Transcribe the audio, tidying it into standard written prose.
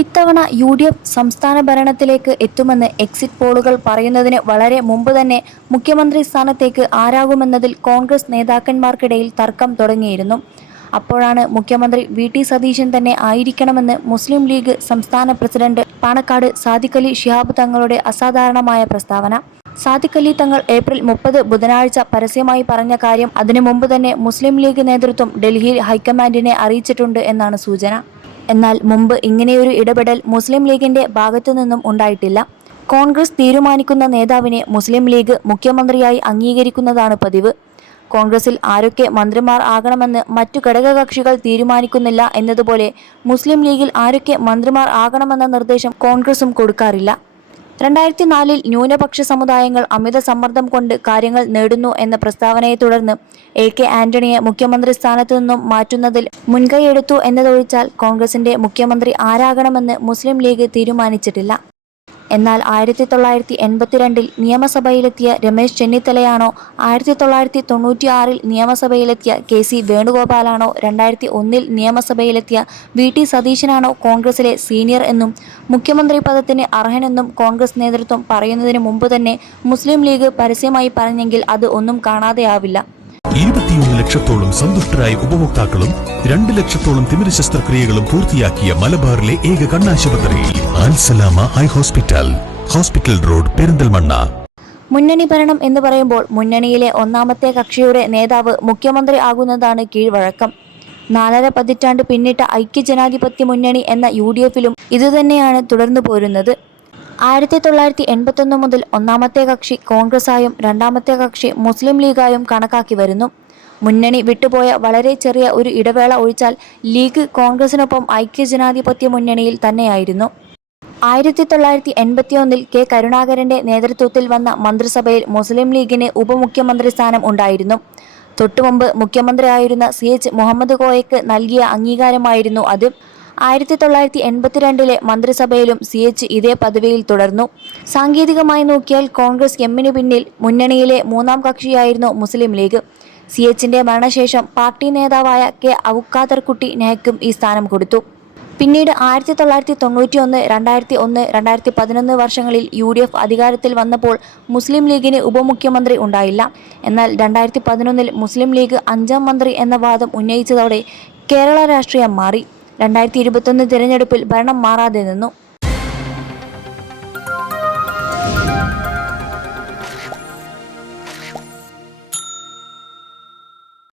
ഇത്തവണ UDF സംസ്ഥാന ഭരണത്തിലേക്ക് എത്തുമെന്ന് എക്സിറ്റ് പോളുകൾ പറയുന്നതിന് വളരെ മുമ്പ് തന്നെ മുഖ്യമന്ത്രി സ്ഥാനത്തേക്ക് ആരാകുമെന്നതിൽ കോൺഗ്രസ് നേതാക്കന്മാർക്കിടയിൽ തർക്കം തുടങ്ങിയിരുന്നു. അപ്പോഴാണ് മുഖ്യമന്ത്രി VT സതീശൻ തന്നെ ആയിരിക്കണമെന്ന് മുസ്ലിം ലീഗ് സംസ്ഥാന പ്രസിഡന്റ് പാണക്കാട് സാദിഖ് അലി ശിഹാബ് തങ്ങളുടെ അസാധാരണമായ പ്രസ്താവന. സാദിഖ് അലി തങ്ങൾ ഏപ്രിൽ 30 ബുധനാഴ്ച പരസ്യമായി പറഞ്ഞ കാര്യം അതിനു മുമ്പ് തന്നെ മുസ്ലിം ലീഗ് നേതൃത്വം ഡൽഹിയിൽ ഹൈക്കമാൻഡിനെ അറിയിച്ചിട്ടുണ്ട് എന്നാണ് സൂചന. എന്നാൽ മുമ്പ് ഇങ്ങനെയൊരു ഇടപെടൽ മുസ്ലിം ലീഗിന്റെ ഭാഗത്തുനിന്നും ഉണ്ടായിട്ടില്ല. കോൺഗ്രസ് തീരുമാനിക്കുന്ന നേതാവിനെ മുസ്ലിം ലീഗ് മുഖ്യമന്ത്രിയായി അംഗീകരിക്കുന്നതാണ് പതിവ്. കോൺഗ്രസിൽ ആരൊക്കെ മന്ത്രിമാർ ആകണമെന്ന് മറ്റു ഘടകകക്ഷികൾ തീരുമാനിക്കുന്നില്ല എന്നതുപോലെ മുസ്ലിം ലീഗിൽ ആരൊക്കെ മന്ത്രിമാർ ആകണമെന്ന നിർദ്ദേശം കോൺഗ്രസും കൊടുക്കാറില്ല. 2004 ന്യൂനപക്ഷ സമുദായങ്ങൾ അമിത സമ്മർദ്ദം കൊണ്ട് കാര്യങ്ങൾ നേടുന്നു എന്ന പ്രസ്താവനയെ തുടർന്ന് AK ആന്റണിയെ മുഖ്യമന്ത്രി സ്ഥാനത്തു നിന്നും മാറ്റുന്നതിൽ മുൻകൈയെടുത്തു എന്നതൊഴിച്ചാൽ കോൺഗ്രസിന്റെ മുഖ്യമന്ത്രി ആരാകണമെന്ന് മുസ്ലിം ലീഗ് തീരുമാനിച്ചിട്ടില്ല. എന്നാൽ 1982 നിയമസഭയിലെത്തിയ രമേശ് ചെന്നിത്തലയാണോ, 1996 നിയമസഭയിലെത്തിയ KC വേണുഗോപാലാണോ, 2001 നിയമസഭയിലെത്തിയ VT സതീശനാണോ കോൺഗ്രസിലെ സീനിയർ എന്നും മുഖ്യമന്ത്രി പദത്തിന് അർഹനെന്നും കോൺഗ്രസ് നേതൃത്വം പറയുന്നതിന് മുമ്പ് തന്നെ മുസ്ലിം ലീഗ് പരസ്യമായി പറഞ്ഞെങ്കിൽ അത് ഒന്നും കാണാതെയാവില്ല. 21 ലക്ഷത്തോളം സന്തുഷ്ടരായ ഉപഭോക്താക്കളും 2 ലക്ഷത്തോളം തിമിര ശസ്ത്രക്രിയകളും പൂർത്തിയാക്കിയ മലബാറിലെ ഏക കണ്ണാശുപത്രി Al Salama eye hospital, hospital road, Perinthalmanna. മുന്നണി ഭരണം എന്ന് പറയുമ്പോൾ മുന്നണിയിലെ ഒന്നാമത്തെ കക്ഷിയുടെ നേതാവ് മുഖ്യമന്ത്രി ആകുന്നതാണ് കീഴ്വഴക്കം. 4.5 പതിറ്റാണ്ട് പിന്നിട്ട ഐക്യജനാധിപത്യ മുന്നണി എന്ന UDFലും ഇതുതന്നെയാണ് തുടർന്നു പോരുന്നത്. 1981 മുതൽ ഒന്നാമത്തെ കക്ഷി കോൺഗ്രസായും രണ്ടാമത്തെ കക്ഷി മുസ്ലിം ലീഗായും കണക്കാക്കി വരുന്നു. മുന്നണി വിട്ടുപോയ വളരെ ചെറിയ ഒരു ഇടവേള ഒഴിച്ചാൽ ലീഗ് കോൺഗ്രസിനൊപ്പം ഐക്യജനാധിപത്യ മുന്നണിയിൽ തന്നെയായിരുന്നു. 1981 K കരുണാകരന്റെ നേതൃത്വത്തിൽ വന്ന മന്ത്രിസഭയിൽ മുസ്ലിം ലീഗിന് ഉപമുഖ്യമന്ത്രി സ്ഥാനം ഉണ്ടായിരുന്നു. തൊട്ടുമുമ്പ് മുഖ്യമന്ത്രിയായിരുന്ന CH മുഹമ്മദ് കോയക്ക് നൽകിയ അംഗീകാരമായിരുന്നു അത്. 1982 മന്ത്രിസഭയിലും CH ഇതേ പദവിയിൽ തുടർന്നു. സാങ്കേതികമായി നോക്കിയാൽ കോൺഗ്രസ് എമ്മിന് പിന്നിൽ മുന്നണിയിലെ മൂന്നാം കക്ഷിയായിരുന്നു മുസ്ലിം ലീഗ്. CHന്റെ മരണശേഷം പാർട്ടി നേതാവായ K അബൂഖാദർ കുട്ടി നെഹ്ക്കും ഈ സ്ഥാനം കൊടുത്തു. പിന്നീട് 1991, 2001, 2011 വർഷങ്ങളിൽ UDF അധികാരത്തിൽ വന്നപ്പോൾ മുസ്ലിം ലീഗിന് ഉപമുഖ്യമന്ത്രി ഉണ്ടായില്ല. എന്നാൽ 2011 മുസ്ലിം ലീഗ് 5ാം മന്ത്രി എന്ന വാദം ഉന്നയിച്ചതോടെ കേരള രാഷ്ട്രീയം മാറി. 2021 തിരഞ്ഞെടുപ്പിൽ ഭരണം മാറാതെ നിന്നു.